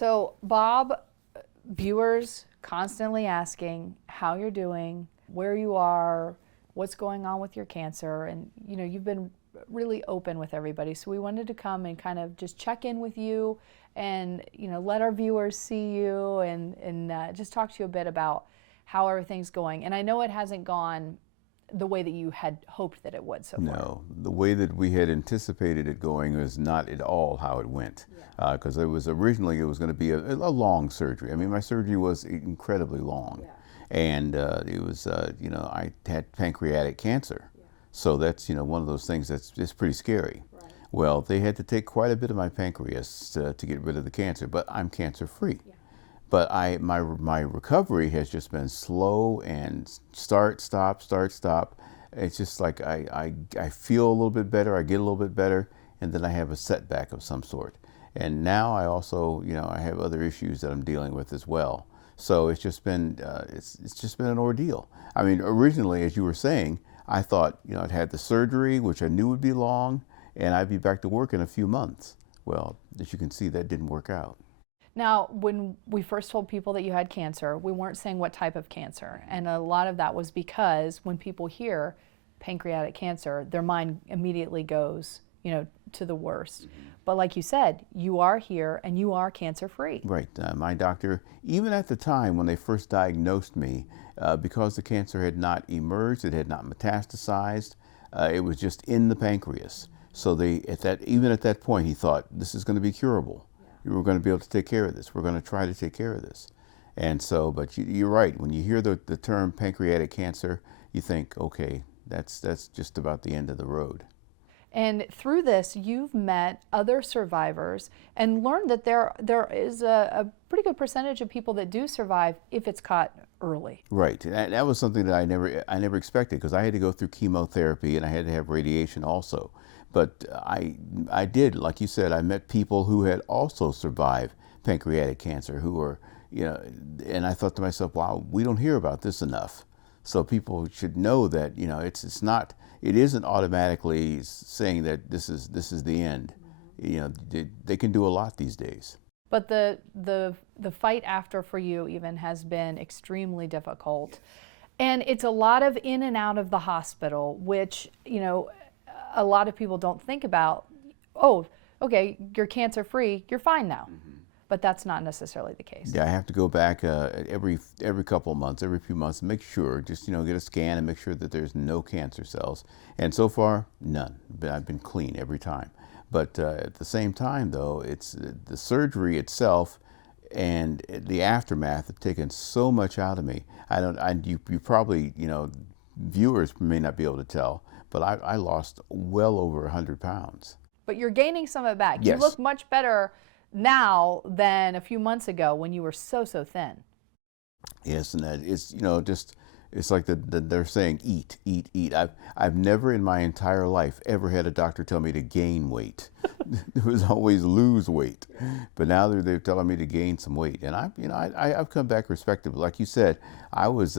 So, Bob, viewers constantly asking how you're doing, where you are, what's going on with your cancer, and you've been really open with everybody. So we wanted to come and kind of just check in with you and let our viewers see you and just talk to you a bit about how everything's going. And I know it hasn't gone the way that you had hoped that it would so far. No, the way that we had anticipated it going was not at all how it went. Because it was originally going to be a long surgery. I mean, my surgery was incredibly long, and it was I had pancreatic cancer, so that's one of those things that's just pretty scary. Right. Well, they had to take quite a bit of my pancreas to get rid of the cancer, but I'm cancer free. Yeah. But my recovery has just been slow and start, stop, start, stop. It's just like I feel a little bit better, I get a little bit better, and then I have a setback of some sort. And now I also, I have other issues that I'm dealing with as well. So it's just been it's just been an ordeal. I mean, originally, as you were saying, I thought I'd had the surgery, which I knew would be long, and I'd be back to work in a few months. Well, as you can see, that didn't work out. Now, when we first told people that you had cancer, we weren't saying what type of cancer. And a lot of that was because when people hear pancreatic cancer, their mind immediately goes, to the worst. But like you said, you are here and you are cancer free. Right. My doctor, even at the time when they first diagnosed me, because the cancer had not emerged, it had not metastasized, it was just in the pancreas. So even at that point, he thought, this is going to be curable. We're going to be able to take care of this. We're going to try to take care of this. And so, but you're right. When you hear the term pancreatic cancer, you think, okay, that's just about the end of the road. And through this, you've met other survivors and learned that there is a pretty good percentage of people that do survive if it's caught early. Right. And that was something that I never expected, because I had to go through chemotherapy and I had to have radiation also. But I did, like you said, I met people who had also survived pancreatic cancer who were, and I thought to myself, wow, we don't hear about this enough. So people should know that, it isn't automatically saying that this is the end. They can do a lot these days. But the fight after for you even has been extremely difficult. And it's a lot of in and out of the hospital, which, a lot of people don't think about. Oh, okay, you're cancer free, you're fine now. But that's not necessarily the case. Yeah, I have to go back every couple of months, every few months, and make sure, just get a scan and make sure that there's no cancer cells. And so far, none. I've been clean every time. But at the same time, though, it's the surgery itself and the aftermath have taken so much out of me. You probably, viewers may not be able to tell, but I lost well over 100 pounds. But you're gaining some of it back. Yes. You look much better now than a few months ago when you were so thin. Yes, and that is, it's like they're saying, eat, eat, eat. I've never in my entire life ever had a doctor tell me to gain weight. It was always lose weight. But now they're telling me to gain some weight, and I've come back respectable. Like you said, I was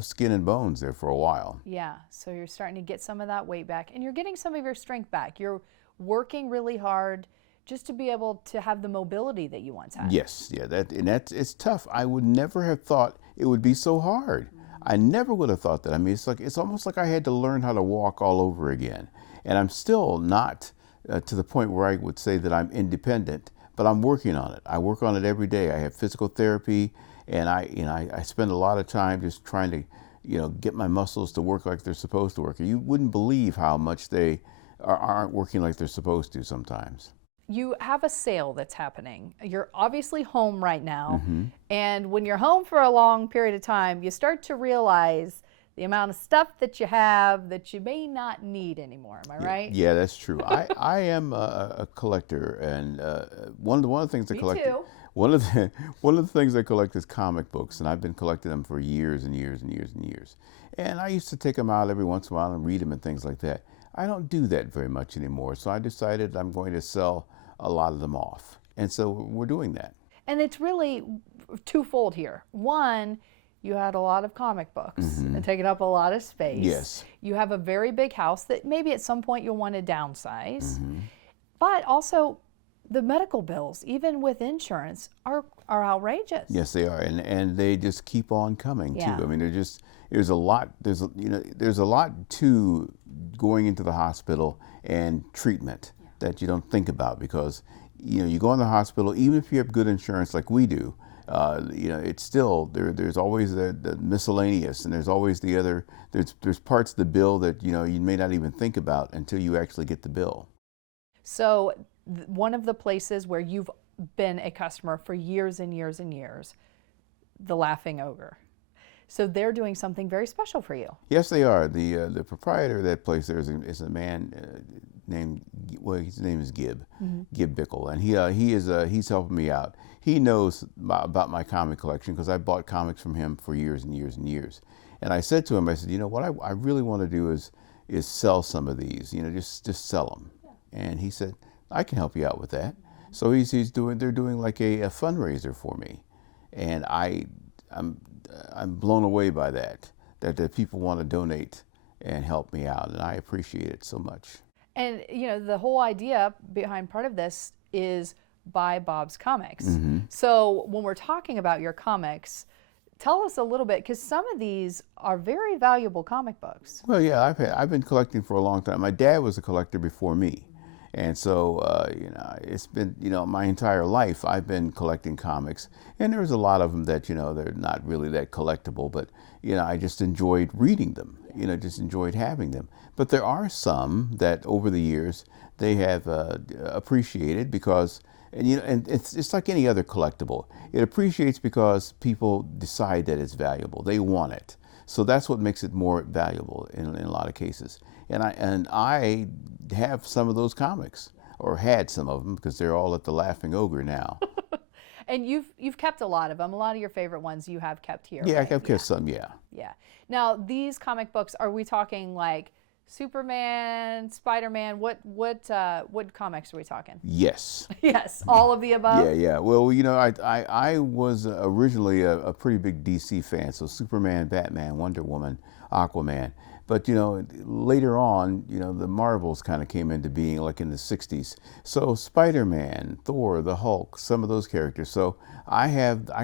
skin and bones there for a while. Yeah, so you're starting to get some of that weight back, and you're getting some of your strength back. You're working really hard just to be able to have the mobility that you once had. Yes, yeah, it's tough. I would never have thought it would be so hard. I never would have thought that. I mean, it's almost like I had to learn how to walk all over again. And I'm still not to the point where I would say that I'm independent, but I'm working on it. I work on it every day. I have physical therapy, and I spend a lot of time just trying to, get my muscles to work like they're supposed to work. You wouldn't believe how much they aren't working like they're supposed to sometimes. You have a sale that's happening. You're obviously home right now. And when you're home for a long period of time, you start to realize the amount of stuff that you have that you may not need anymore. Am I right? Yeah, that's true. I am a collector, and one of the things I collect. Me too. One of the things I collect is comic books, and I've been collecting them for years and years and years and years. And I used to take them out every once in a while and read them and things like that. I don't do that very much anymore, so I decided I'm going to sell a lot of them off. And so we're doing that. And it's really twofold here. One, you had a lot of comic books and taking up a lot of space. Yes. You have a very big house that maybe at some point you'll want to downsize. But also, The medical bills, even with insurance, are outrageous. Yes, they are, and they just keep on coming Yeah. too. I mean, there's a lot there's a lot to going into the hospital and treatment that you don't think about, because you go in the hospital, even if you have good insurance like we do, it's still there's always the miscellaneous, and there's always the other, there's parts of the bill that you may not even think about until you actually get the bill. So one of the places where you've been a customer for years and years and years, the Laughing Ogre. So they're doing something very special for you. Yes, they are. The proprietor of that place there is a man named, well, his name is Gib, Gib Bickle, and he's helping me out. He knows about my comic collection because I bought comics from him for years and years and years. And I said to him, I said, what I really want to do is sell some of these, just sell them. Yeah. And he said, I can help you out with that. So they're doing like a fundraiser for me, and I'm blown away by that people want to donate and help me out, and I appreciate it so much. And the whole idea behind part of this is buy Bob's comics. Mm-hmm. So when we're talking about your comics, tell us a little bit, because some of these are very valuable comic books. Well, yeah, I've been collecting for a long time. My dad was a collector before me. And so, it's been, my entire life I've been collecting comics, and there's a lot of them that, they're not really that collectible, but, I just enjoyed reading them, just enjoyed having them. But there are some that over the years they have appreciated because, and it's like any other collectible. It appreciates because people decide that it's valuable. They want it. So that's what makes it more valuable in a lot of cases. And I have some of those comics, or had some of them, because they're all at the Laughing Ogre now. And you've kept a lot of them. A lot of your favorite ones you have kept here. Yeah, right? I've kept some. Yeah. Yeah. Now these comic books, are we talking like Superman, Spider-Man? What comics are we talking? Yes. Yes, all of the above. Yeah. Well, I was originally a pretty big DC fan, so Superman, Batman, Wonder Woman, Aquaman. But later on, the Marvels kind of came into being, like in the '60s. So Spider-Man, Thor, the Hulk, some of those characters. So I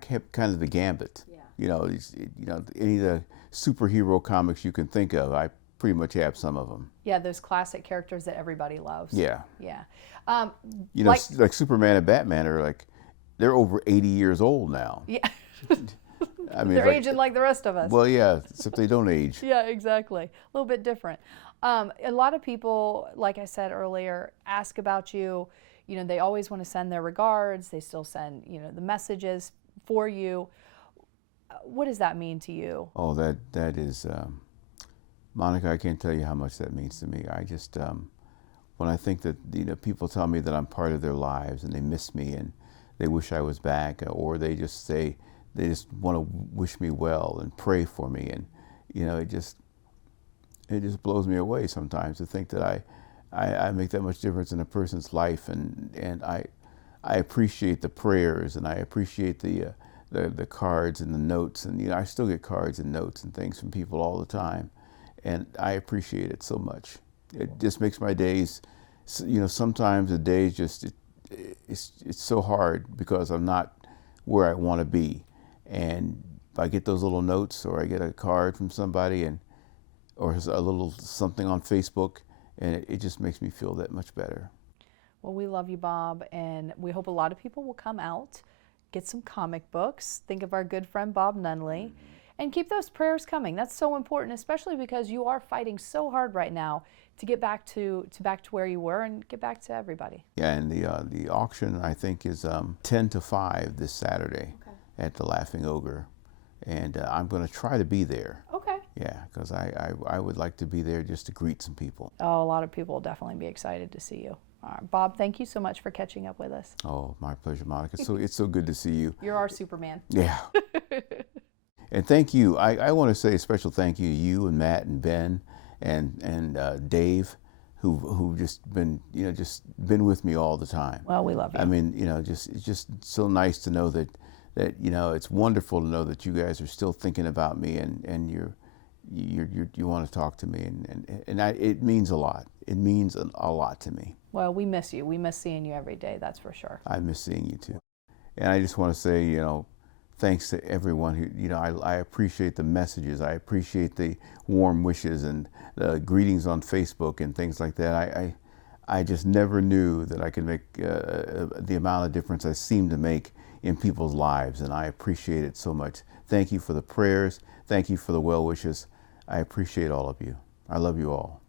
kept kind of the gambit. Yeah. Any of the superhero comics you can think of, I pretty much have some of them. Yeah, those classic characters that everybody loves. Yeah. Yeah. Like Superman and Batman are they're over 80 years old now. Yeah. I mean, they're aging like the rest of us. Well, yeah, except they don't age. Yeah, exactly. A little bit different. A lot of people, like I said earlier, ask about you. They always want to send their regards. They still send, the messages for you. What does that mean to you? Oh, that is, Monica, I can't tell you how much that means to me. I just, when I think that, people tell me that I'm part of their lives and they miss me and they wish I was back, or they just say, they just want to wish me well and pray for me, and it just blows me away sometimes to think that I make that much difference in a person's life, and I appreciate the prayers, and I appreciate the cards and the notes, and I still get cards and notes and things from people all the time, and I appreciate it so much. It just makes my days, sometimes the days it's so hard because I'm not where I want to be. And I get those little notes, or I get a card from somebody, or a little something on Facebook, and it just makes me feel that much better. Well, we love you, Bob, and we hope a lot of people will come out, get some comic books, think of our good friend Bob Nunnally, and keep those prayers coming. That's so important, especially because you are fighting so hard right now to get back to where you were and get back to everybody. Yeah, and the auction, I think, is 10 to 5 this Saturday. Okay. At the Laughing Ogre, and I'm going to try to be there. Okay. Yeah, because I would like to be there just to greet some people. Oh, a lot of people will definitely be excited to see you. Bob, thank you so much for catching up with us. Oh, my pleasure, Monica. So it's so good to see you. You're our Superman. Yeah. And thank you. I want to say a special thank you to you and Matt and Ben and Dave, who've just been with me all the time. Well, we love you. I mean, it's just so nice to know that it's wonderful to know that you guys are still thinking about me, and you want to talk to me, and it means a lot. It means a lot to me. Well, we miss you. We miss seeing you every day, that's for sure. I miss seeing you too. And I just want to say, thanks to everyone who, I appreciate the messages. I appreciate the warm wishes and greetings on Facebook and things like that. I just never knew that I could make the amount of difference I seem to make in people's lives, and I appreciate it so much. Thank you for the prayers. Thank you for the well wishes. I appreciate all of you. I love you all.